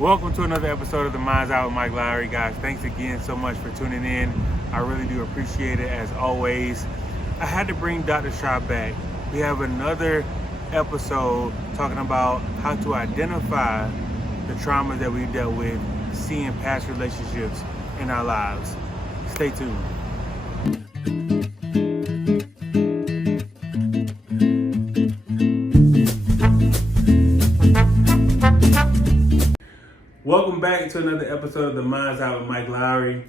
Welcome to another episode of The Minds Out with Mike Lowry. Guys, thanks again so much for tuning in. I really do appreciate it as always. I had to bring Dr. Shah back. We have another episode talking about how to identify the trauma that we dealt with, seeing past relationships in our lives. Stay tuned. Welcome back to another episode of The Minds Out with Mike Lowry.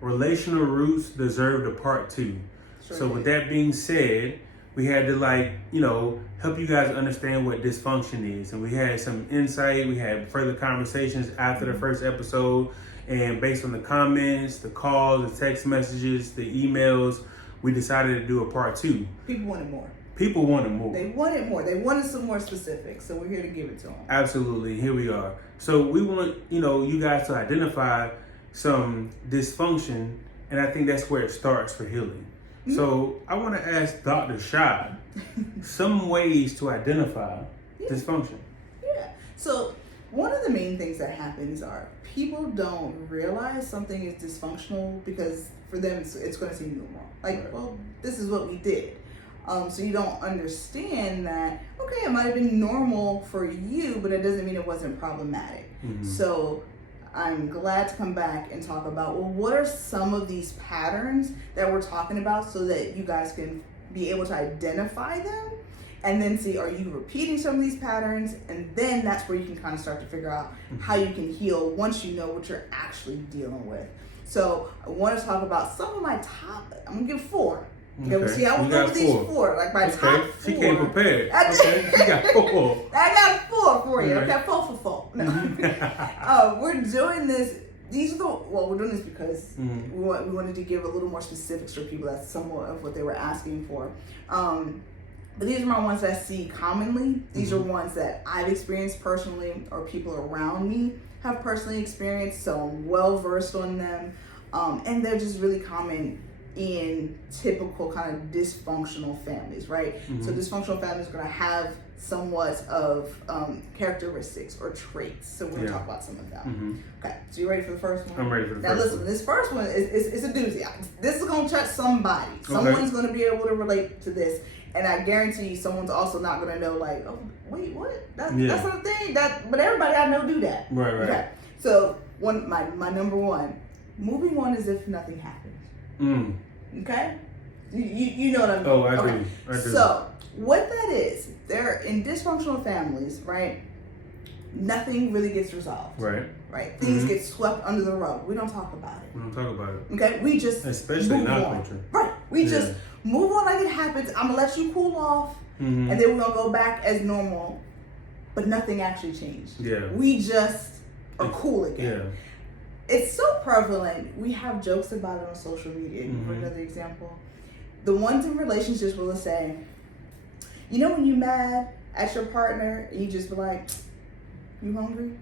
Relational Roots deserved a part 2. Sure. So with that being said, we had to help you guys understand what dysfunction is. And we had some insight, we had further conversations after the first episode. And based on the comments, the calls, the text messages, the emails, we decided to do a part 2. People wanted more. People wanted more. They wanted more. They wanted some more specifics. So we're here to give it to them. Absolutely. Here we are. So we want, you guys to identify some dysfunction. And I think that's where it starts for healing. Mm-hmm. So I want to ask Dr. Shah some ways to identify dysfunction. Yeah. So one of the main things that happens are people don't realize something is dysfunctional because for them it's going to seem normal. Like, right. Well, this is what we did. So you don't understand that, okay, it might have been normal for you, but it doesn't mean it wasn't problematic. Mm-hmm. So I'm glad to come back and talk about, well, what are some of these patterns that we're talking about so that you guys can be able to identify them and then see, are you repeating some of these patterns? And then that's where you can kind of start to figure out how you can heal once you know what you're actually dealing with. So I want to talk about some of my top, I'm going to give 4. Okay, we'll see how we go with these 4. Like my top 4. She came prepared. Okay, she got 4. I got 4 for you. Right. Okay, 4 for 4. No. We're doing this. We're doing this because we wanted to give a little more specifics for people. That's somewhat of what they were asking for. But these are my ones that I see commonly. These are ones that I've experienced personally or people around me have personally experienced. So I'm well versed on them. And they're just really common in typical kind of dysfunctional families, right? Mm-hmm. So dysfunctional families are going to have somewhat of characteristics or traits. So we're going to talk about some of them. Mm-hmm. Okay, so you ready for the first one? I'm ready for the first one. Now listen, this first one is a doozy. This is going to touch somebody. Okay. Someone's going to be able to relate to this. And I guarantee you someone's also not going to know like, oh, wait, what? That's not a thing. But everybody I know do that. Right. Okay, so my number 1, moving on as if nothing happened. Okay? You know what I mean? Oh, I do. So, what that is, they're in dysfunctional families, right? Nothing really gets resolved. Right. Things get swept under the rug. We don't talk about it. We don't talk about it. Okay? We just especially in our culture. Right. We just move on like it happens. I'm going to let you cool off, and then we're going to go back as normal. But nothing actually changed. Yeah. We just are cool again. Yeah. It's so prevalent. We have jokes about it on social media. For another example, the ones in relationships will say, when you're mad at your partner, and you just be like, "You hungry?"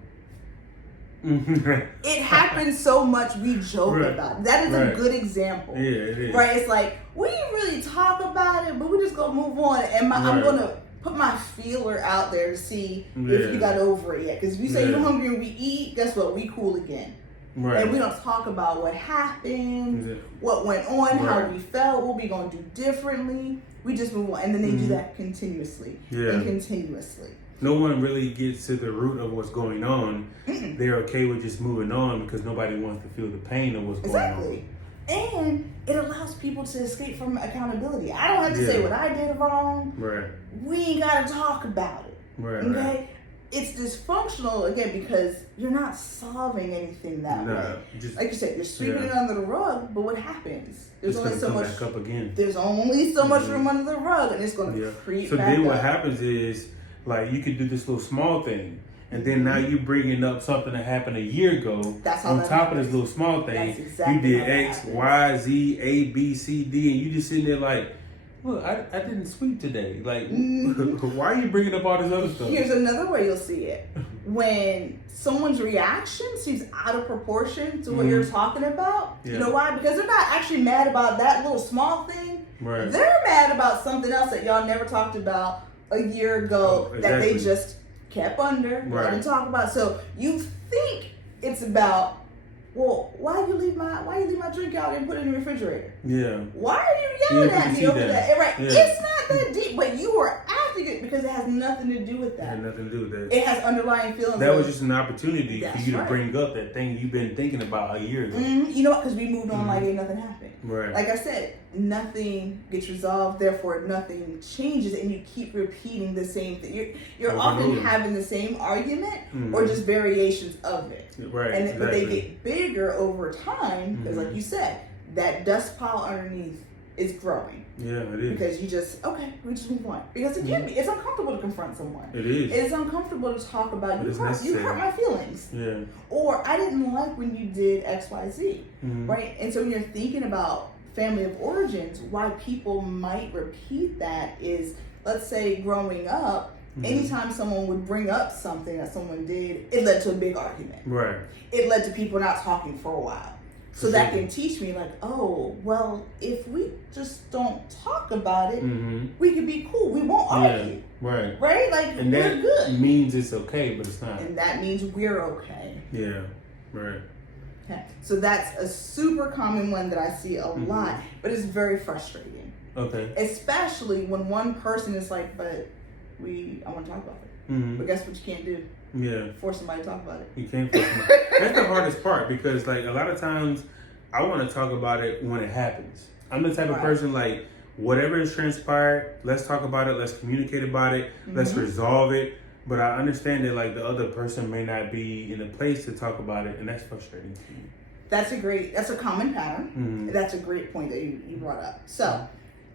It happens so much. We joke about it. That is a good example. Yeah, it is. Right? It's like we didn't really talk about it, but we just gonna move on. And I'm gonna put my feeler out there to see if you got over it yet. Because if you say you're hungry and we eat, guess what? We cool again. Right. And we don't talk about what happened, what went on, how we felt, what we going to do differently. We just move on. And then they do that continuously and continuously. No one really gets to the root of what's going on. They're okay with just moving on because nobody wants to feel the pain of what's going on. Exactly. And it allows people to escape from accountability. I don't have to say what I did wrong. Right. We ain't got to talk about it. Right. Okay? Right. It's dysfunctional, again, because you're not solving anything that way. Like you said, you're sweeping it under the rug, but what happens? There's only so much. Back up again. There's only so much room under the rug, and it's going to creep back up. So then what happens is, like, you could do this little small thing, and then now you're bringing up something that happened a year ago. That's how on top of this little small thing, you did X, Y, Z, A, B, C, D, and you just sitting there like, look, I didn't sweep today. Like, why are you bringing up all this other stuff? Here's another way you'll see it. When someone's reaction seems out of proportion to what you're talking about, you know why? Because they're not actually mad about that little small thing. Right. They're mad about something else that y'all never talked about a year ago that they just kept under, Right. let him talk about it. So you think it's about, well, why you leave my drink out and put it in the refrigerator? Yeah. Why are you yelling at me over that? Right. Yeah. It's not that deep, but you were acting it because it has nothing to do with It that. had nothing to do with that. It has underlying feelings. That was just an opportunity for That's you to right. bring up that thing you've been thinking about a year ago. You know what? Because we moved on like ain't nothing happened. Right. Like I said, nothing gets resolved, therefore nothing changes, and you keep repeating the same thing. You're often having the same argument or just variations of it. Right. And but they exactly. get bigger over time because, like you said, that dust pile underneath is growing. Yeah, it is. Because you just, we just move on. Because it can be, it's uncomfortable to confront someone. It is. It's uncomfortable to talk about, But you hurt my feelings. Yeah. Or I didn't like when you did X, Y, Z. Right? And so when you're thinking about family of origins, why people might repeat that is, let's say growing up, anytime someone would bring up something that someone did, it led to a big argument. Right. It led to people not talking for a while. So that can teach me, like, oh, well, if we just don't talk about it, we can be cool. We won't argue. Right. Right? Like, And we're that good. means it's okay, but it's not. And that means we're okay. Yeah. Right. Okay. So that's a super common one that I see a lot, but it's very frustrating. Okay. Especially when one person is like, but I want to talk about it. But guess what you can't do? Yeah. Force somebody to talk about it. You can't. That's the hardest part because, like, a lot of times I want to talk about it when it happens. I'm the type of person, like, whatever is transpired, let's talk about it, let's communicate about it, let's resolve it. But I understand that, like, the other person may not be in a place to talk about it, and that's frustrating to me. That's a common pattern. That's a great point that you brought up. So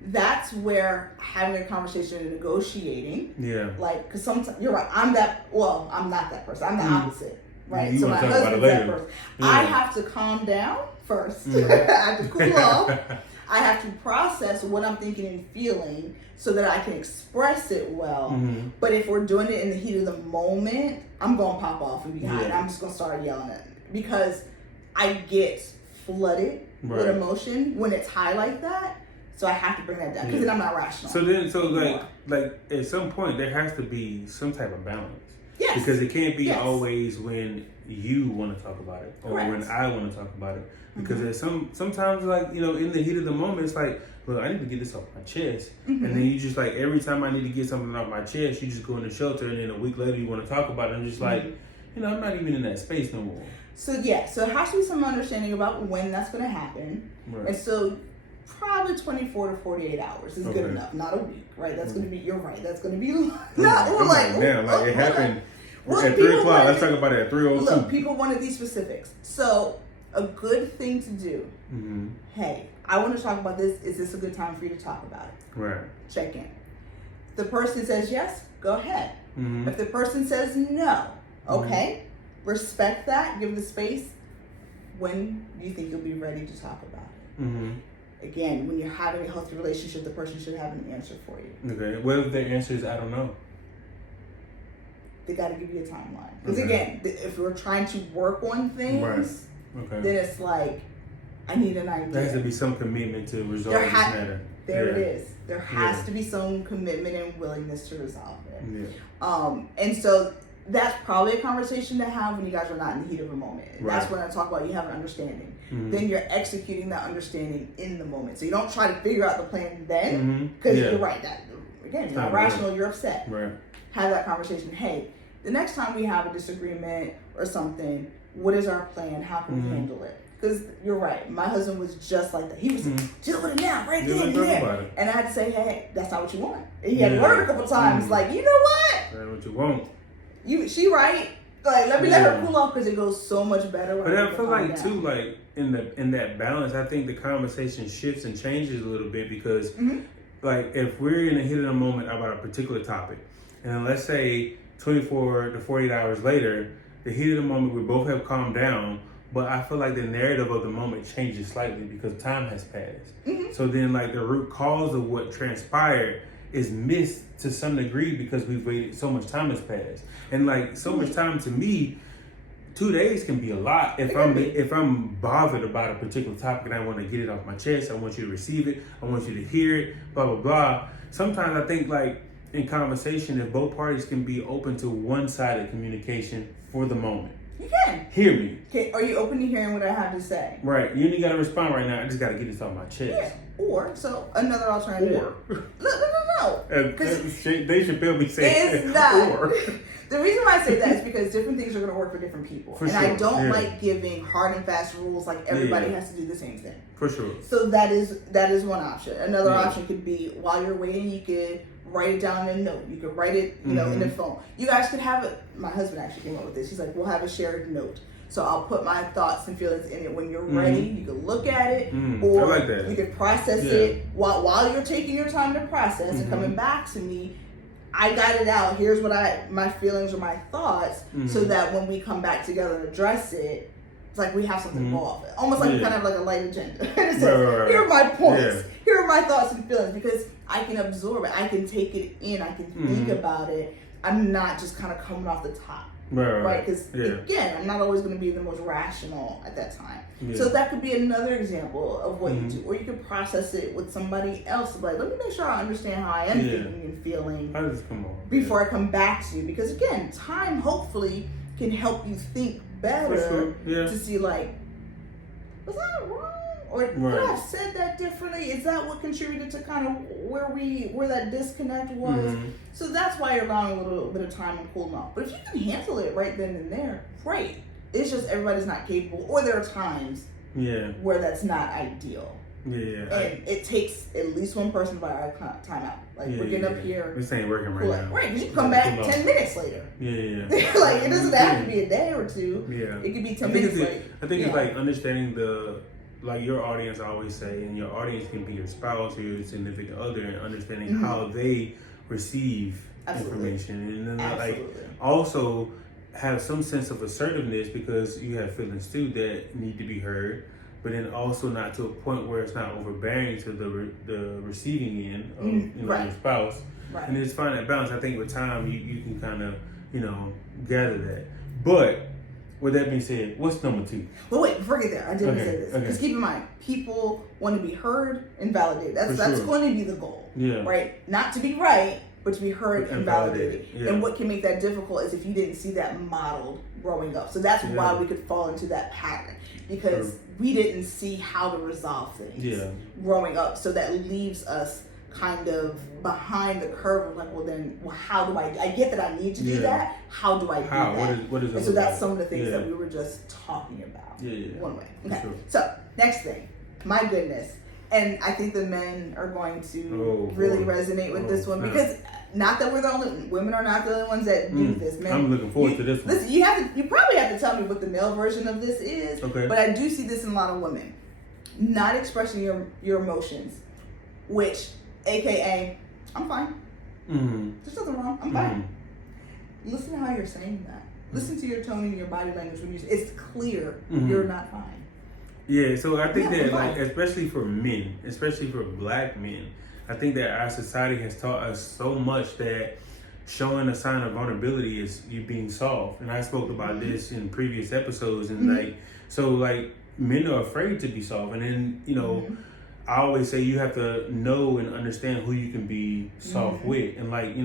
that's where having a conversation and negotiating, like, because sometimes you're right. I'm not that person. I'm the opposite, right? You so my husband's that person. I have to calm down first. I have to cool off. I have to process what I'm thinking and feeling so that I can express it well. But if we're doing it in the heat of the moment, I'm going to pop off and be behind. I'm just going to start yelling at it because I get flooded with emotion when it's high like that. So I have to bring that down because then I'm not rational. So like at some point there has to be some type of balance. Yes. Because it can't be always when you want to talk about it or Correct. when I want to talk about it. Because there's sometimes, like, you know, in the heat of the moment, it's like, well, I need to get this off my chest. And then you just, like, every time I need to get something off my chest, you just go in the shelter, and then a week later you want to talk about it. I'm just like, you know, I'm not even in that space no more. So so there has to be some understanding about when that's going to happen. Right. And so probably 24 to 48 hours is good enough, not a week, right? That's going to be, you're right, that's going to be it happened well, at 3 o'clock. Let's talk about it at 3:02. Look, people wanted these specifics. So a good thing to do, hey, I want to talk about this. Is this a good time for you to talk about it? Right. Check in. The person says yes, go ahead. If the person says no, okay, respect that, give the space. When do you think you'll be ready to talk about it? Again, when you're having a healthy relationship, the person should have an answer for you. Okay. What if their answer is, I don't know? They got to give you a timeline. Because again, if we're trying to work on things, then it's like, I need an idea. There has to be some commitment to resolve this matter. There it is. There has to be some commitment and willingness to resolve it. And so that's probably a conversation to have when you guys are not in the heat of a moment. That's when I talk about you have an understanding. Then you're executing that understanding in the moment. So you don't try to figure out the plan then, because you're right. That again, you're not rational. You're upset. Right. Have that conversation. Hey, the next time we have a disagreement or something, what is our plan? How can we handle it? Because you're right. My husband was just like that. He was deal with it now, right then and there. And I had to say, hey, that's not what you want. And he had to learn a couple times, like, you know what? That's what you want. She right. Like, let me let her cool off because it goes so much better. But I feel like too, like in that balance, I think the conversation shifts and changes a little bit because, like, if we're in the heat of the moment about a particular topic, and then let's say 24 to 48 hours later, the heat of the moment, we both have calmed down, but I feel like the narrative of the moment changes slightly because time has passed. So then, like, the root cause of what transpired is missed to some degree because we've waited, so much time has passed. And, like, so much time to me, 2 days can be a lot if I'm bothered about a particular topic and I want to get it off my chest. I want you to receive it. I want you to hear it, blah, blah, blah. Sometimes I think, like, in conversation if both parties can be open to one-sided communication for the moment. You can. Hear me. Okay, are you open to hearing what I have to say? Right. You ain't got to respond right now. I just got to get this off my chest. Yeah. Or, so another alternative. No. They should be saying it's not. Or. The reason why I say that is because different things are going to work for different people. For and sure. I don't like giving hard and fast rules like everybody has to do the same thing. For sure. So that is one option. Another option could be while you're waiting, you could write it down in a note. You could write it, in the phone. You guys could have it. My husband actually came up with this. He's like, we'll have a shared note. So I'll put my thoughts and feelings in it. When you're ready, you can look at it, or I like that. you can process it while you're taking your time to process and coming back to me. I got it out. Here's what my feelings or my thoughts, so that when we come back together and address it, it's like we have something to go off of. Almost like kind of like a light agenda. It says, right. Here are my points. Yeah. Here are my thoughts and feelings, because I can absorb it. I can take it in. I can think about it. I'm not just kind of coming off the top. Right? Because again, I'm not always going to be the most rational at that time. Yeah. So that could be another example of what you do. Or you could process it with somebody else. Like, let me make sure I understand how I am thinking and feeling before I come back to you. Because again, time hopefully can help you think better to see, like, was that wrong? Or could I have said that differently? Is that what contributed to kind of where that disconnect was? So that's why you're allowing a little bit of time and cooling off. But if you can handle it right then and there, great. It's just everybody's not capable, or there are times where that's not ideal. And it takes at least one person by our time out. Like, we're getting up here. This ain't working right now. Right, because you can come back 10 minutes later. Like, it doesn't have to be a day or two. It could be 10 minutes later. I think it's like understanding like your audience, I always say, and your audience can be your spouse or your significant other, and understanding how they receive information. And then like also have some sense of assertiveness, because you have feelings too that need to be heard, but then also not to a point where it's not overbearing to the receiving end of your spouse. And it's finding that balance. I think with time you can kind of gather that. But with that being said, what's number 2? Well, wait, before I get there, I didn't say this. Because keep in mind, people want to be heard and validated. That's going to be the goal, right? Not to be right, but to be heard and validated. And what can make that difficult is if you didn't see that modeled growing up. So that's why we could fall into that pattern, because we didn't see how to resolve things growing up. So that leaves us kind of behind the curve of like, well, how do I get that I need to do that? How do I do that? What is and so that's some of the things that we were just talking about. One way. Okay. Sure. So next thing, my goodness. And I think the men are going to really resonate with this one, because not that we're the only women are not the only ones that do this. Men, I'm looking forward to this one. Listen, you probably have to tell me what the male version of this is. Okay. But I do see this in a lot of women. Not expressing your emotions, which AKA, I'm fine. There's nothing wrong. I'm fine. Listen to how you're saying that. Listen to your tone and your body language when it's clear you're not fine. Yeah, so I think that, like, especially for men, especially for black men, I think that our society has taught us so much that showing a sign of vulnerability is you being soft. And I spoke about this in previous episodes, and like men are afraid to be soft. And then, I always say you have to know and understand who you can be soft with. And like,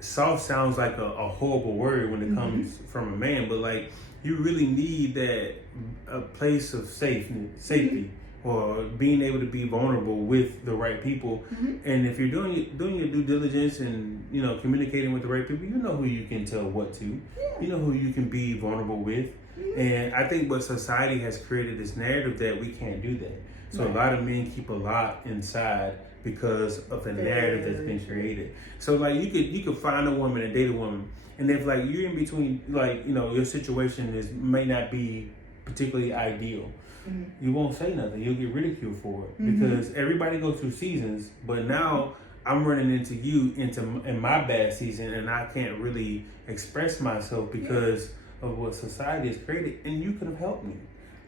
soft sounds like a horrible word when it comes from a man, but like, you really need a place of safety, or being able to be vulnerable with the right people. And if you're doing your due diligence and communicating with the right people, you know who you can tell what to. You know who you can be vulnerable with. And I think what society has created this narrative that we can't do that. So a lot of men keep a lot inside because of the narrative that's been created. So like you could find a woman and date a woman, and if like you're in between, like your situation may not be particularly ideal, you won't say nothing. You'll get ridiculed for it because everybody goes through seasons. But now I'm running into you in my bad season, and I can't really express myself because of what society has created, and you could have helped me.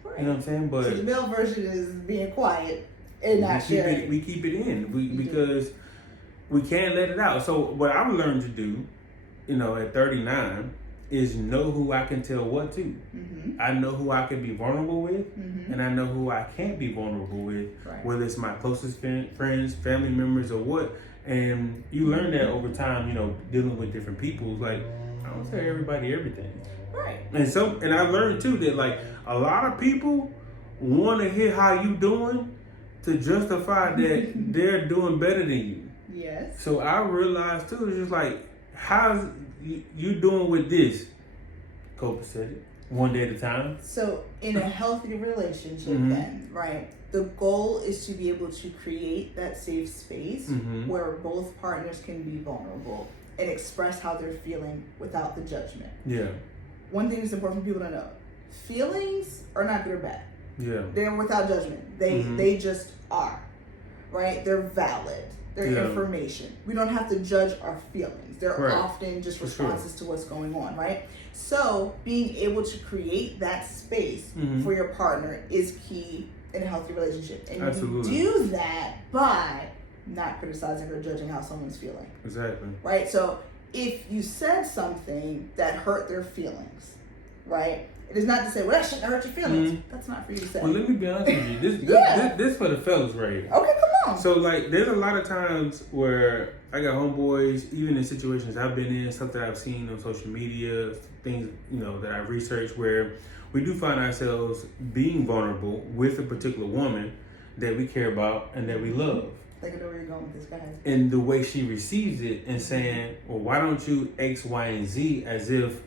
Right. You know what I'm saying? But so the male version is being quiet and not sharing. We keep it in because we can't let it out. So what I've learned to do, at 39, is know who I can tell what to. I know who I can be vulnerable with, and I know who I can't be vulnerable with, whether it's my closest friends, family members, or what. And you learn that over time, you know, dealing with different people. Like, I don't tell everybody everything. Right. And I learned too that like a lot of people want to hear how you doing to justify that they're doing better than you. Yes. So I realized too, it's just like, how's you doing with this? Copacetic, one day at a time. So in a healthy relationship, then, right, the goal is to be able to create that safe space where both partners can be vulnerable and express how they're feeling without the judgment. Yeah. One thing that's important for people to know: feelings are not good or bad. Yeah. They're without judgment. They just are, right? They're valid. They're information. We don't have to judge our feelings. They're often just responses to what's going on, right? So being able to create that space for your partner is key in a healthy relationship. And Absolutely. you do that by not criticizing or judging how someone's feeling. Exactly. Right? So if you said something that hurt their feelings, right? It is not to say, well, that shouldn't hurt your feelings. That's not for you to say. Well, let me be honest with you. This for the fellas right here. Okay, come on. So, like, there's a lot of times where I got homeboys, even in situations I've been in, stuff that I've seen on social media, things, you know, that I've researched, where we do find ourselves being vulnerable with a particular woman that we care about and that we love. I know where you're going with this, guy. And the way she receives it and saying, well, why don't you X, Y, and Z, as if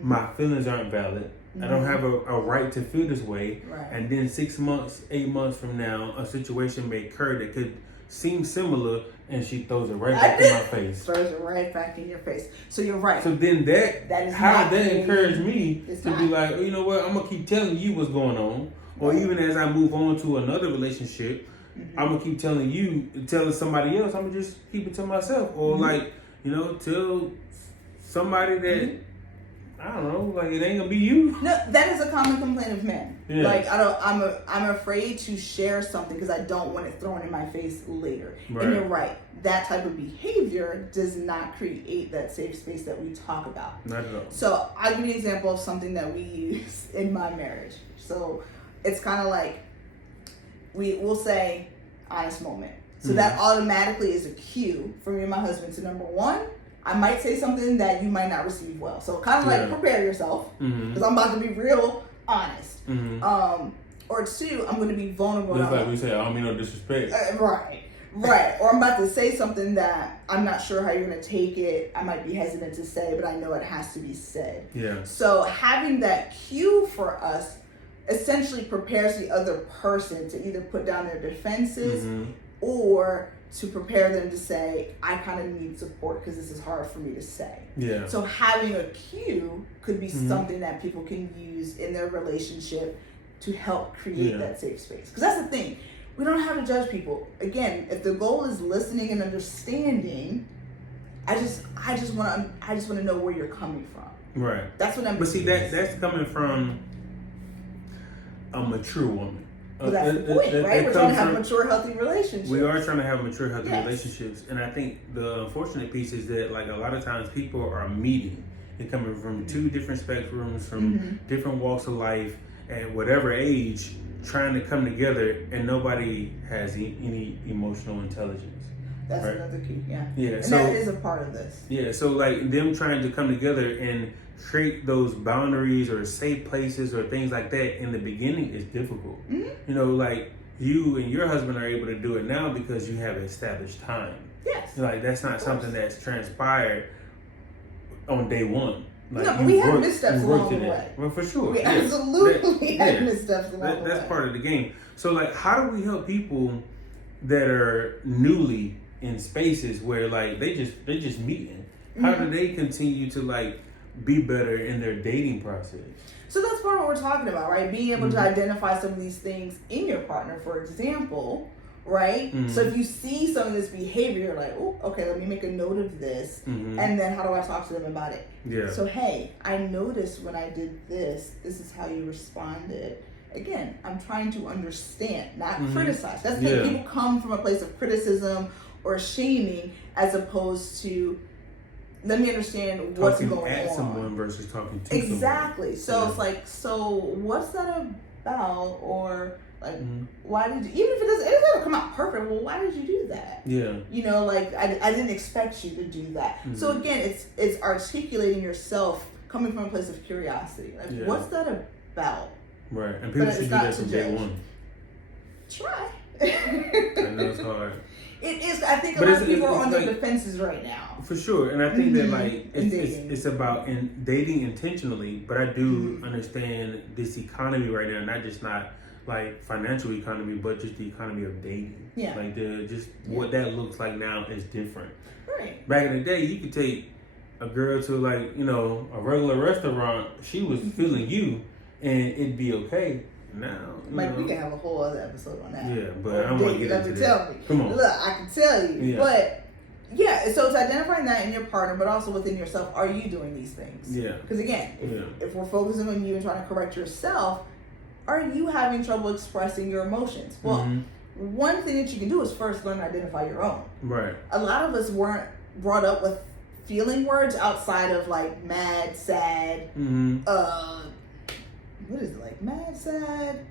my feelings aren't valid. I don't have a right to feel this way. Right. And then 6 months, 8 months from now, a situation may occur that could seem similar, and she throws it right back in my face. Throws it right back in your face. So you're right. So then that is how not that really- encouraged me it's to not. be like, oh, you know what, I'm gonna keep telling you what's going on. Or even as I move on to another relationship, I'm gonna keep telling somebody else. I'm gonna just keep it to myself, or like, you know, tell somebody that I don't know, like it ain't gonna be you. No, that is a common complaint of men. Yeah. Like I'm afraid to share something because I don't want it thrown in my face later. Right. And you're right. That type of behavior does not create that safe space that we talk about. Not at all. So I'll give you an example of something that we use in my marriage. So it's kind of like we'll say honest moment. So that automatically is a cue for me and my husband to, number one, I might say something that you might not receive well. So kind of like prepare yourself because I'm about to be real honest. Or two, I'm going to be vulnerable. Just like we say, I don't mean no disrespect. Right. Or I'm about to say something that I'm not sure how you're going to take it. I might be hesitant to say, but I know it has to be said. Yeah. So having that cue for us essentially prepares the other person to either put down their defenses or to prepare them to say, I kind of need support because this is hard for me to say. Yeah. So having a cue could be something that people can use in their relationship to help create that safe space. Because that's the thing. We don't have to judge people. Again, if the goal is listening and understanding, I just want to know where you're coming from. Right. That's what I'm. But see, that's coming from a mature woman. Well, that's the point, right? We're trying to have mature, healthy relationships. We are trying to have mature, healthy relationships, and I think the unfortunate piece is that, like, a lot of times people are meeting. They're coming from two different spectrums, from different walks of life, at whatever age, trying to come together, and nobody has any emotional intelligence. That's another key, yeah. Yeah, and so that is a part of this. Yeah, so like them trying to come together and create those boundaries or safe places or things like that in the beginning is difficult. You know, like you and your husband are able to do it now because you have established time. Yes. Like that's not something that's transpired on day one. Like, no, but we have missteps along the way. Well, for sure. We absolutely have missteps along the way. That's part of the game. So, like, how do we help people that are newly in spaces where, like, they're just meeting? How do they continue to, like, be better in their dating process? So that's part of what we're talking about, right? Being able to identify some of these things in your partner, for example, right? So if you see some of this behavior, you're like, oh, okay, let me make a note of this. And then how do I talk to them about it? Yeah. So, hey, I noticed when I did this is how you responded. Again, I'm trying to understand, not criticize. That's the thing. People come from a place of criticism or shaming as opposed to, let me understand what's talking going at on. Someone versus talking to exactly. someone. So it's like, so what's that about? Or Like, why did you, even if it doesn't come out perfect, well, why did you do that? Yeah. You know, like, I didn't expect you to do that. So again, it's articulating yourself coming from a place of curiosity. Like, what's that about? Right. And people should do that from day one. Try. I know it's hard. It is. I think a lot of people are on their defenses right now. For sure, and I think that like it's about dating intentionally. But I do understand this economy right now, not like financial economy, but just the economy of dating. Yeah. Like what that looks like now is different. Right. Back in the day, you could take a girl to like a regular restaurant. She was feeling you, and it'd be okay. Now, like we can have a whole other episode on that. Yeah, but I don't want to get into that. Tell me. Come on. Look, I can tell you. Yeah. But yeah, so it's identifying that in your partner, but also within yourself. Are you doing these things? Yeah. Because again, if we're focusing on you and trying to correct yourself, are you having trouble expressing your emotions? Well, one thing that you can do is first learn to identify your own. Right. A lot of us weren't brought up with feeling words outside of like mad, sad, what is it, like mad, sad,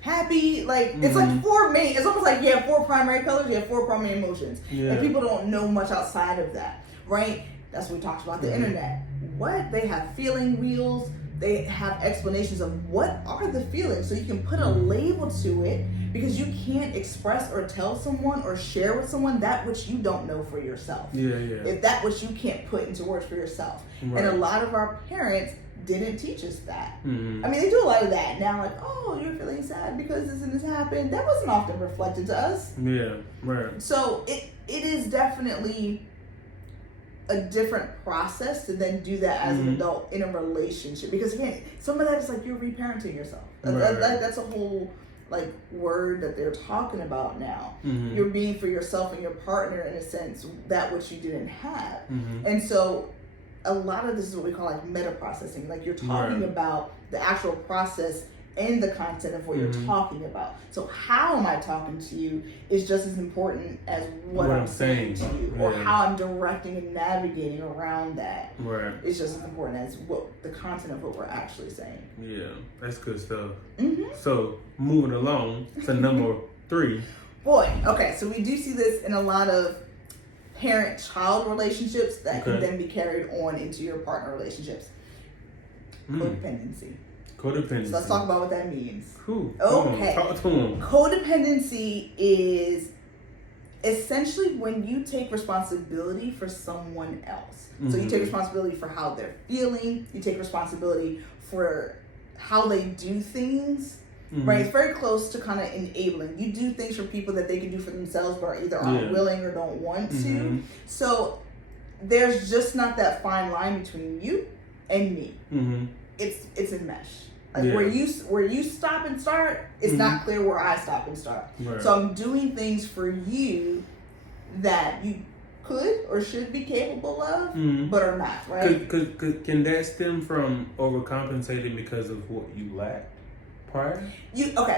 happy? Like it's like it's almost like you have 4 primary colors, you have 4 primary emotions. Yeah. And people don't know much outside of that, right? That's what we talked about the internet. What? They have feeling wheels, they have explanations of what are the feelings, so you can put a label to it, because you can't express or tell someone or share with someone that which you don't know for yourself. If that which you can't put into words for yourself. Right. And a lot of our parents didn't teach us that. I mean, they do a lot of that now, like, oh, you're feeling sad because this and this happened. That wasn't often reflected to us. Yeah, right. So it is definitely a different process to then do that as an adult in a relationship, because again, some of that is like you're reparenting yourself. That's a whole like word that they're talking about now. You're being for yourself and your partner, in a sense, that which you didn't have. And so a lot of this is what we call like meta processing. Like you're talking about the actual process and the content of what you're talking about. So how am I talking to you is just as important as what I'm saying to you, or how I'm directing and navigating around that. Right. It's just as important as what the content of what we're actually saying. Yeah, that's good stuff. So moving along to number 3. Boy, okay, so we do see this in a lot of parent-child relationships that can then be carried on into your partner relationships. Codependency. So let's talk about what that means. Cool. Okay. Codependency is essentially when you take responsibility for someone else. So you take responsibility for how they're feeling. You take responsibility for how they do things. Right? It's very close to kind of enabling. You do things for people that they can do for themselves, but either aren't willing or don't want to. So there's just not that fine line between you and me. It's a mesh. Like where you stop and start, it's not clear where I stop and start. Right. So I'm doing things for you that you could or should be capable of, but are not, right? Can that stem from overcompensating because of what you lack prior?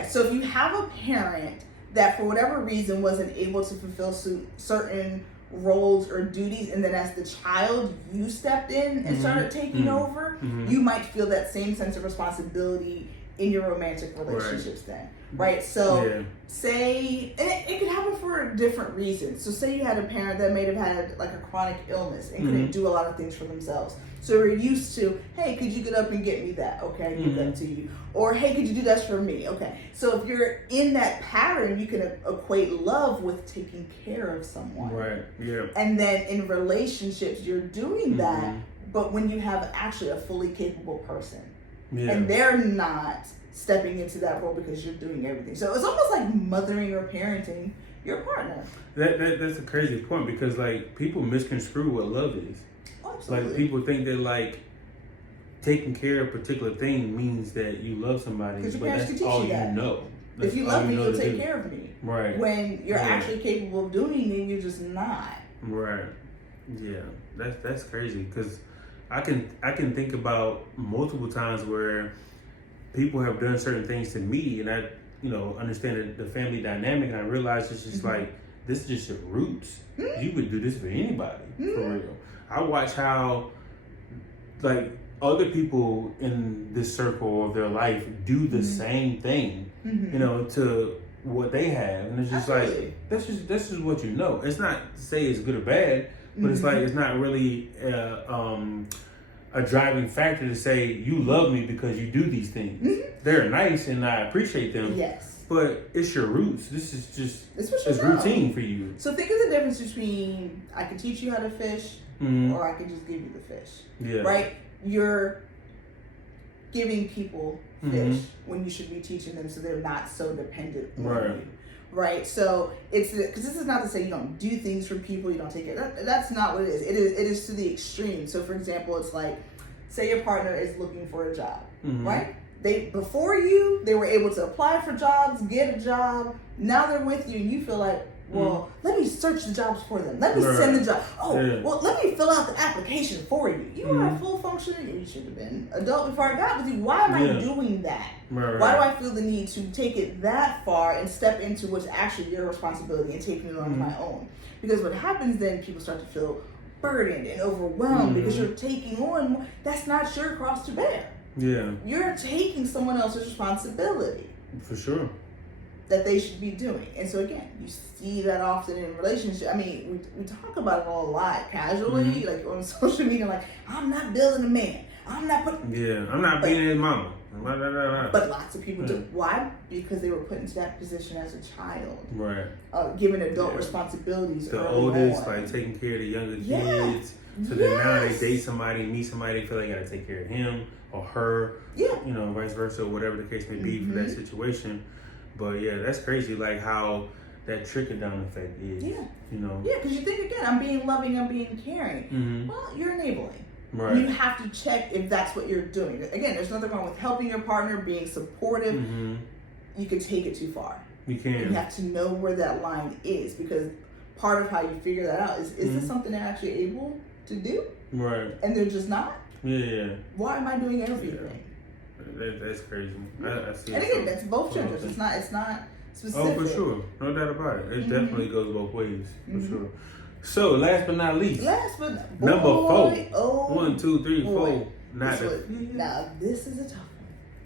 So if you have a parent that for whatever reason wasn't able to fulfill certain roles or duties, and then as the child you stepped in and started taking over, you might feel that same sense of responsibility in your romantic relationships then, right? So say, and it could happen for different reasons. So say you had a parent that may have had like a chronic illness and couldn't do a lot of things for themselves. So we're used to, hey, could you get up and get me that? Okay, I give that to you. Or, hey, could you do that for me? Okay. So if you're in that pattern, you can equate love with taking care of someone. Right, yeah. And then in relationships, you're doing that, but when you have actually a fully capable person. Yeah. And they're not stepping into that role because you're doing everything. So it's almost like mothering or parenting your partner. That's a crazy point, because like people misconstrue what love is. Absolutely. Like people think that like taking care of a particular thing means that you love somebody, but that's all you know. If you love me, you'll take care of me. Right. When you're actually capable of doing it, you're just not. Right. Yeah. That's crazy, because I can think about multiple times where people have done certain things to me, and I understand the family dynamic, and I realize it's just like, this is just your roots. You would do this for anybody, for real. I watch how, like, other people in this circle of their life do the same thing, you know, to what they have, and it's just like this is what you know. It's not to say it's good or bad, but it's like it's not really a driving factor to say you love me because you do these things. They're nice and I appreciate them. Yes. But it's your roots. This is just it's know. routine for you. So think of the difference between I can teach you how to fish or I can just give you the fish. Yeah. Right? You're giving people fish when you should be teaching them so they're not so dependent on you. Right? So it's because this is not to say you don't do things for people, you don't take care. That's not what it is. It is to the extreme. So for example, it's like, say your partner is looking for a job, right? Before you, they were able to apply for jobs, get a job. Now they're with you and you feel like, well, let me search the jobs for them. Let me send the job. Well, let me fill out the application for you. You are a full functioning. You should have been adult before I got with you. Why am I doing that? Why do I feel the need to take it that far and step into what's actually your responsibility and taking it on my own? Because what happens then, people start to feel burdened and overwhelmed because you're taking on more. That's not your cross to bear. Yeah. You're taking someone else's responsibility. For sure. That they should be doing. And so again, you see that often in relationships. I mean, we talk about it a lot casually, like on social media, like, I'm not building a man. I'm not putting... Yeah, I'm not being his mama. But lots of people do. Why? Because they were put into that position as a child. Right. Given adult responsibilities. The oldest, like taking care of the younger kids. So then now they date somebody, meet somebody, they feel like they gotta take care of him or her. Yeah. You know, vice versa, or whatever the case may be for that situation. But yeah, that's crazy, like how that trickle down effect is. Yeah. You know? Yeah, because you think, again, I'm being loving, I'm being caring. Well, you're enabling. Right. You have to check if that's what you're doing. Again, there's nothing wrong with helping your partner, being supportive. You can take it too far. You can. And you have to know where that line is, because part of how you figure that out is this something they're actually able to do? Right. And they're just not? Yeah. Why am I doing everything? That's crazy. I see. And again, that's both genders. It's not specific. Oh, for sure. No doubt about it. It definitely goes both ways. For sure. So, last but not least. Number 4. 1, 2, 3, 4. Now, this is a tough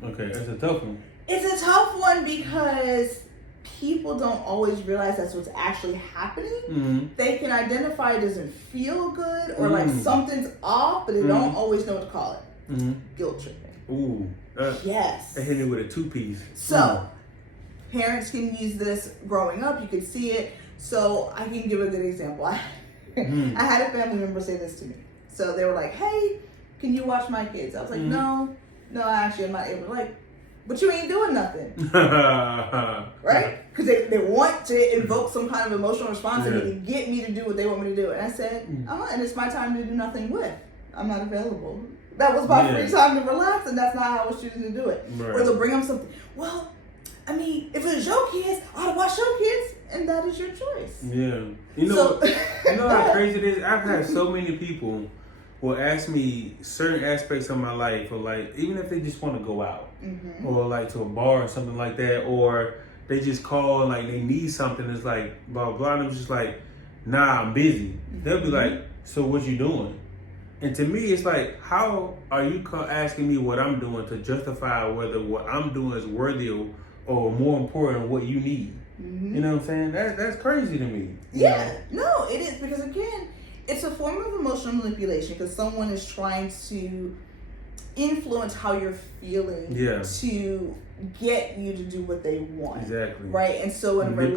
one. Okay, that's a tough one. It's a tough one because people don't always realize that's what's actually happening. They can identify it doesn't feel good or like something's off, but they don't always know what to call it. Guilt tripping. Ooh. Yes. They hit me with a 2-piece. So, parents can use this growing up. You can see it. So, I can give a good example. I had a family member say this to me. So, they were like, hey, can you watch my kids? I was like, no, actually, I'm not able to. Like, but you ain't doing nothing. Right? Because they want to invoke some kind of emotional response in me to get me to do what they want me to do. And I said, and it's my time to do nothing with. I'm not available. That was my free time to relax, and that's not how I was choosing to do it. Right. Or they'll bring up something. Well, I mean, if it was your kids, I ought to watch your kids, and that is your choice. Yeah. You know how crazy it is? I've had so many people will ask me certain aspects of my life, or like, even if they just want to go out, or like to a bar or something like that, or they just call, like they need something, it's like, blah, blah, and I'm just like, nah, I'm busy. They'll be like, so what you doing? And to me, it's like, how are you asking me what I'm doing to justify whether what I'm doing is worthy or more important than what you need? You know what I'm saying? That's crazy to me. Yeah, no, it is, because again, it's a form of emotional manipulation because someone is trying to influence how you're feeling to get you to do what they want. Exactly. Right? And so in in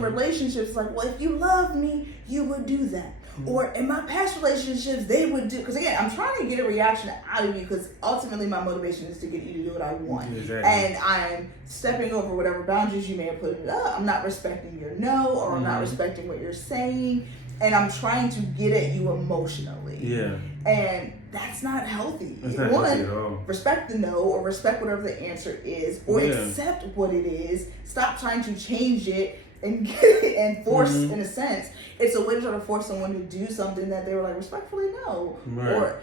relationships, like, well, if you love me, you would do that. Or in my past relationships, they would do, because again, I'm trying to get a reaction out of you because ultimately my motivation is to get you to do what I want. Exactly. And I'm stepping over whatever boundaries you may have put up. I'm not respecting your no, or I'm not respecting what you're saying. And I'm trying to get at you emotionally. Yeah. And that's not healthy. That's not healthy at all. Respect the no, or respect whatever the answer is, or accept what it is. Stop trying to change it and force, in a sense. It's a way to try to force someone to do something that they were like, respectfully no. Right.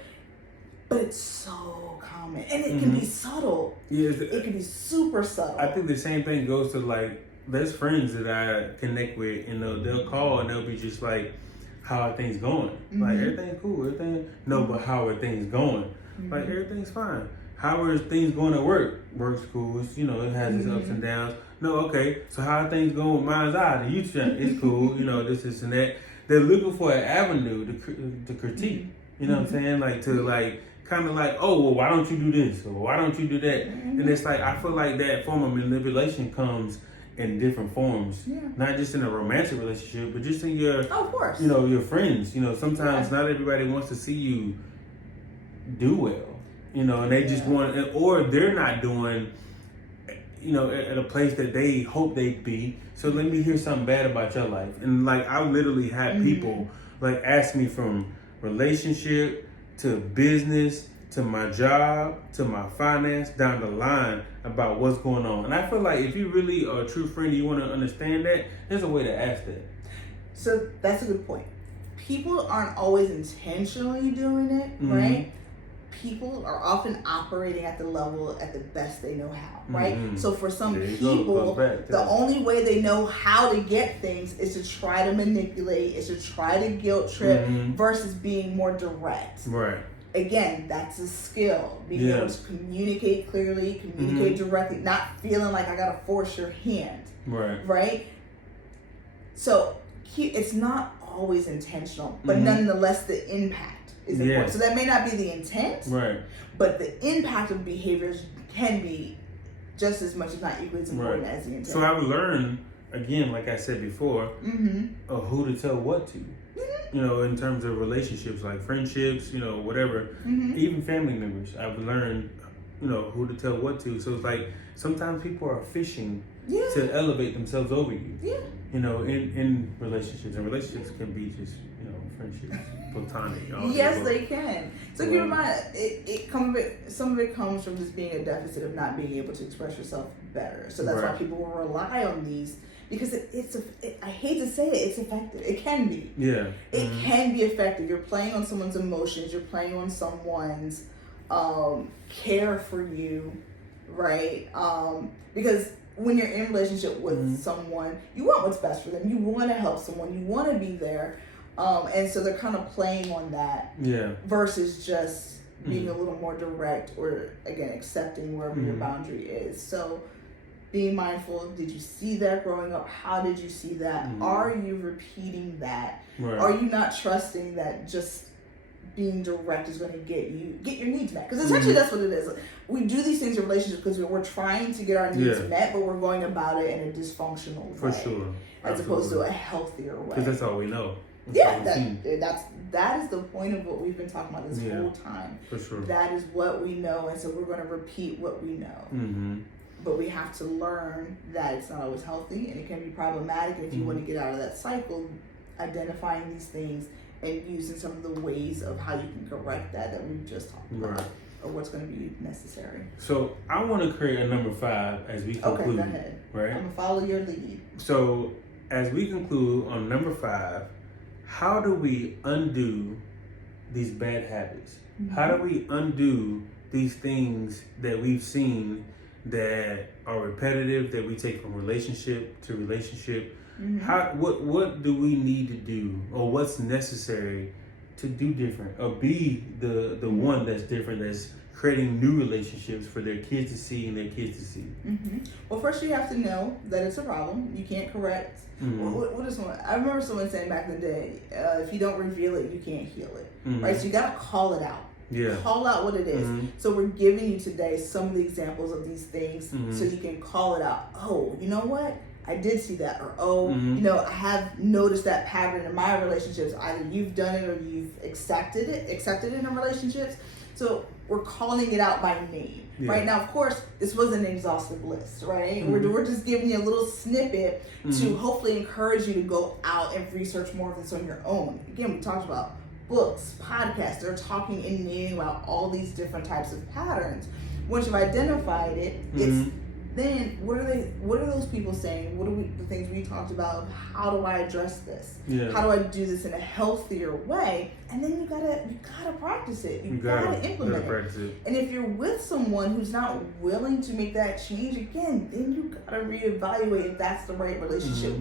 But it's so common. And it can be subtle. Yeah, it can be super subtle. I think the same thing goes to like best friends that I connect with, and they'll call and they'll be just like, how are things going? Like, everything's cool, no, but how are things going? Like, everything's fine. How are things going at work? Work's cool, it's, you know, it has its ups and downs. No, okay, so how are things going with Mine's Eye, the youth channel? It's cool, you know, this and that. They're looking for an avenue to critique, you know what I'm saying? Like, to, like, kind of like, oh, well, why don't you do this? Or why don't you do that? And it's like, I feel like that form of manipulation comes in different forms. Not just in a romantic relationship, but just in your, of course, you know, your friends. You know, sometimes not everybody wants to see you do well, you know, and they just want, or they're not doing, you know, at a place that they hope they'd be. So let me hear something bad about your life. And like, I literally had people like ask me from relationship to business to my job to my finance down the line about what's going on. And I feel like if you really are a true friend, you want to understand that, there's a way to ask that. So that's a good point. People aren't always intentionally doing it, right? People are often operating at the level at the best they know how, right? So for some people, the only way they know how to get things is to try to manipulate, is to try to guilt trip versus being more direct. Right. Again, that's a skill. Being able to communicate clearly, communicate directly, not feeling like I gotta force your hand. Right. Right? So it's not always intentional, but nonetheless the impact is important. So that may not be the intent, right? But the impact of behaviors can be just as much, if not equally as important as the intent. So I've learned, again, like I said before, of who to tell what to. You know, in terms of relationships, like friendships, you know, whatever, even family members, I've learned, you know, who to tell what to. So it's like, sometimes people are fishing to elevate themselves over you. You know, in relationships. And relationships can be just, you know, friendships, platonic. Yes, they can. So keep in mind, some of it comes from just being a deficit of not being able to express yourself better. So that's why people will rely on these. Because I hate to say it, it's effective. It can be. Yeah. It can be effective. You're playing on someone's emotions. You're playing on someone's care for you, right? Because when you're in a relationship with someone, you want what's best for them. You want to help someone. You want to be there. And so they're kind of playing on that. Versus just being a little more direct or, again, accepting wherever your boundary is. So being mindful, did you see that growing up? How did you see that? Are you repeating that? Are you not trusting that just being direct is going to get your needs met? Because essentially that's what it is. We do these things in relationships because we're trying to get our needs met, but we're going about it in a dysfunctional way. For sure. As opposed to a healthier way. Because that's all we know. That is the point of what we've been talking about this whole time. For sure. That is what we know, and so we're going to repeat what we know. But we have to learn that it's not always healthy, and it can be problematic if you want to get out of that cycle, identifying these things and using some of the ways of how you can correct that we've just talked about, or what's going to be necessary. So I want to create a number 5 as we conclude. Okay, go ahead. Right? I'm going to follow your lead. So as we conclude on number 5, how do we undo these bad habits? How do we undo these things that we've seen that are repetitive, that we take from relationship to relationship? What do we need to do, or what's necessary to do different, or be the one that's different, that's creating new relationships for their kids to see and their kids to see? Well, first you have to know that it's a problem. You can't correct. What is one? I remember someone saying back in the day, if you don't reveal it, you can't heal it. Right? So you got to call it out. Call out what it is. So we're giving you today some of the examples of these things so you can call it out. Oh, you know what? I did see that. Or, you know, I have noticed that pattern in my relationships. Either you've done it or you've accepted it in relationships. So we're calling it out by name. Right now, of course, this wasn't an exhaustive list, right? We're just giving you a little snippet to hopefully encourage you to go out and research more of this on your own. Again, we talked about books, podcasts. They're talking and naming about all these different types of patterns. Once you've identified it, it's then what are those people saying? What are the things we talked about? How do I address this? How do I do this in a healthier way? And then you gotta practice it. You gotta implement it. And if you're with someone who's not willing to make that change again, then you gotta reevaluate if that's the right relationship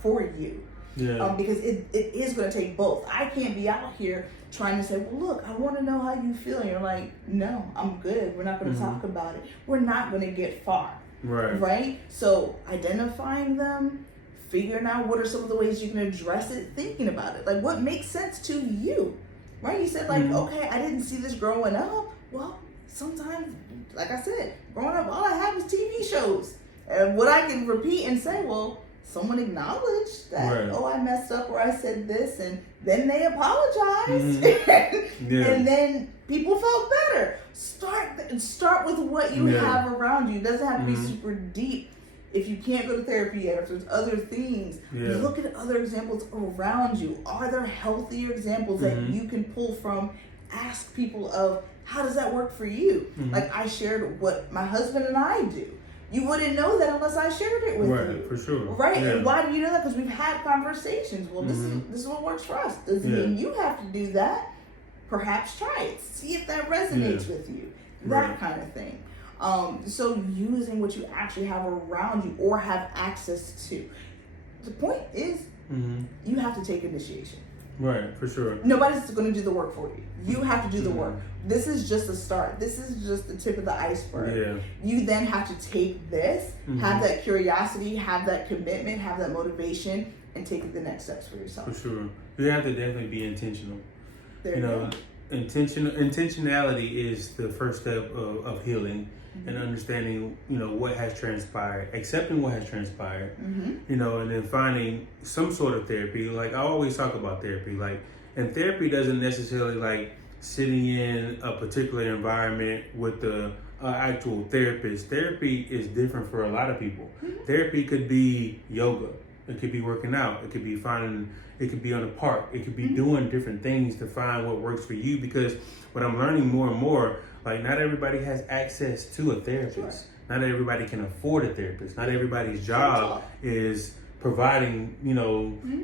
for you. Because it is going to take both. I can't be out here trying to say, well, look, I want to know how you feel. And you're like, no, I'm good. We're not going to talk about it. We're not going to get far. Right? So identifying them, figuring out what are some of the ways you can address it, thinking about it. Like, what makes sense to you? Right? You said, like, okay, I didn't see this growing up. Well, sometimes, like I said, growing up, all I had was TV shows. And what I can repeat and say, well, someone acknowledged that, oh, I messed up or I said this, and then they apologized. And then people felt better. Start with what you have around you. It doesn't have to be super deep. If you can't go to therapy yet, if there's other things, look at other examples around you. Are there healthier examples that you can pull from? Ask people of, how does that work for you? Like I shared what my husband and I do. You wouldn't know that unless I shared it with you. For sure. Right? And why do you know that? Because we've had conversations. Well, this is what works for us. Doesn't mean you have to do that. Perhaps try it. See if that resonates with you. That kind of thing. So using what you actually have around you or have access to. The point is, you have to take initiation. Right, for sure. Nobody's going to do the work for you. You have to do the work. This is just a start. This is just the tip of the iceberg. You then have to take this, have that curiosity, have that commitment, have that motivation, and take the next steps for yourself. For sure. You have to definitely be intentional. There you know, intentionality is the first step of healing. And understanding, what has transpired, accepting what has transpired, and then finding some sort of therapy. Like I always talk about therapy, and therapy doesn't necessarily sitting in a particular environment with the actual therapist. Therapy is different for a lot of people. Therapy could be yoga. It could be working out. It could be it could be on a park. It could be doing different things to find what works for you. Because what I'm learning more and more, not everybody has access to a therapist. Not everybody can afford a therapist. Not everybody's job is providing,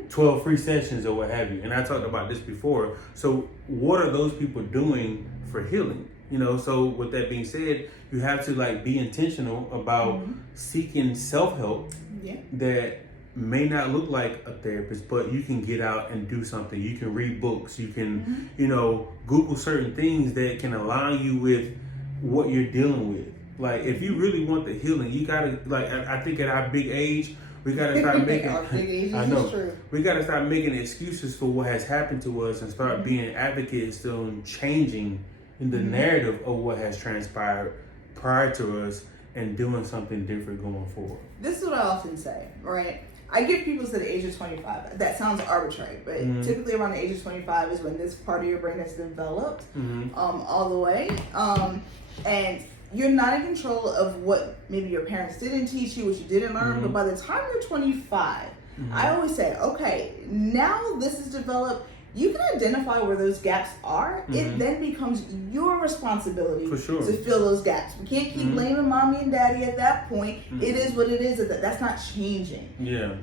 12 free sessions or what have you. And I talked about this before. So what are those people doing for healing? So with that being said, you have to be intentional about seeking self-help that may not look like a therapist, but you can get out and do something. You can read books. You can, Google certain things that can align you with what you're dealing with. If you really want the healing, you gotta, I think at our big age, we gotta start making, we gotta start making excuses for what has happened to us and start being advocates on changing the narrative of what has transpired prior to us and doing something different going forward. This is what I often say, right? I give people to the age of 25. That sounds arbitrary, but typically around the age of 25 is when this part of your brain has developed all the way. And you're not in control of what maybe your parents didn't teach you, what you didn't learn, but by the time you're 25, I always say, okay, now this is developed. You can identify where those gaps are. It then becomes your responsibility to fill those gaps. We can't keep blaming mommy and daddy at that point. It is what it is. That's not changing.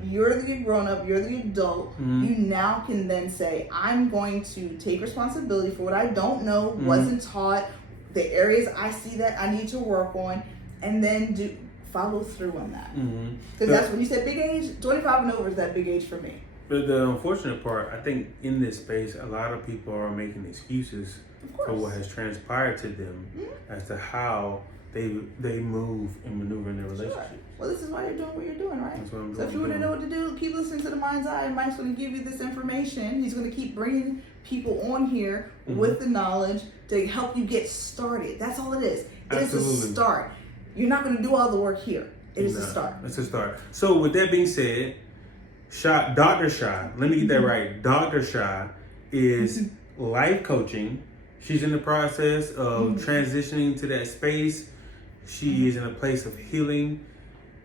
You're the grown up. You're the adult. You now can then say, I'm going to take responsibility for what I don't know, wasn't taught, the areas I see that I need to work on, and then follow through on that. Because that's when you said big age, 25 and over is that big age for me. But the unfortunate part, I think in this space, a lot of people are making excuses for what has transpired to them as to how they move and maneuver in their relationship. Well, this is why you're doing what you're doing, right? That's what I'm doing. So if you want to know what to do, keep listening to The Mind's Eye. Mike's going to give you this information. He's going to keep bringing people on here with the knowledge to help you get started. That's all it is. It is a start. You're not going to do all the work here. It is a start. It's a start. So with that being said, Dr. Shah, let me get that right. Dr. Shah is life coaching. She's in the process of transitioning to that space. She is in a place of healing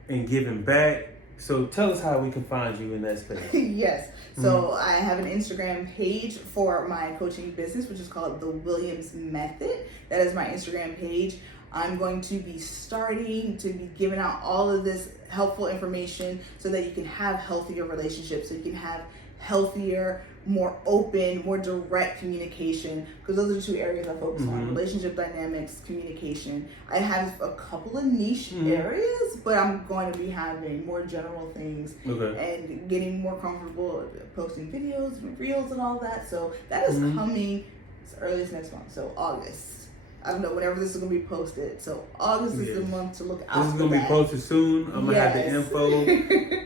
and giving back. So tell us how we can find you in that space. Yes. So I have an Instagram page for my coaching business, which is called The Williams Method. That is my Instagram page. I'm going to be starting to be giving out all of this helpful information so that you can have healthier relationships, so you can have healthier more open, more direct communication, because those are the two areas I focus on: relationship dynamics, communication. I have a couple of niche areas, but I'm going to be having more general things and getting more comfortable posting videos and reels and all that. So that is coming as early as next month, so August. I don't know, whenever this is going to be posted. So August is the month to look out for. This is going to be posted soon. I'm going to have the info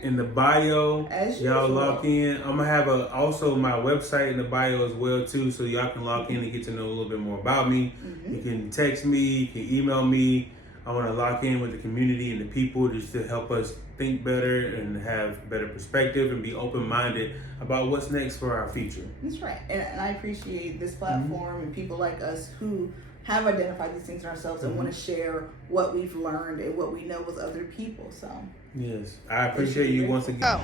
in the bio. As y'all usual. log in. I'm going to have also my website in the bio as well too, so y'all can log in and get to know a little bit more about me. You can text me, you can email me. I want to lock in with the community and the people just to help us think better and have better perspective and be open-minded about what's next for our future. That's right. And I appreciate this platform and people like us who have identified these things in ourselves and want to share what we've learned and what we know with other people. So yes, I appreciate you once again.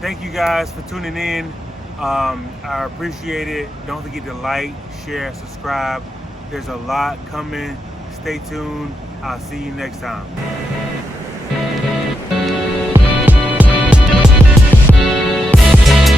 Thank you guys for tuning in. I appreciate it. Don't forget to like, share, subscribe. There's a lot coming. Stay tuned. I'll see you next time.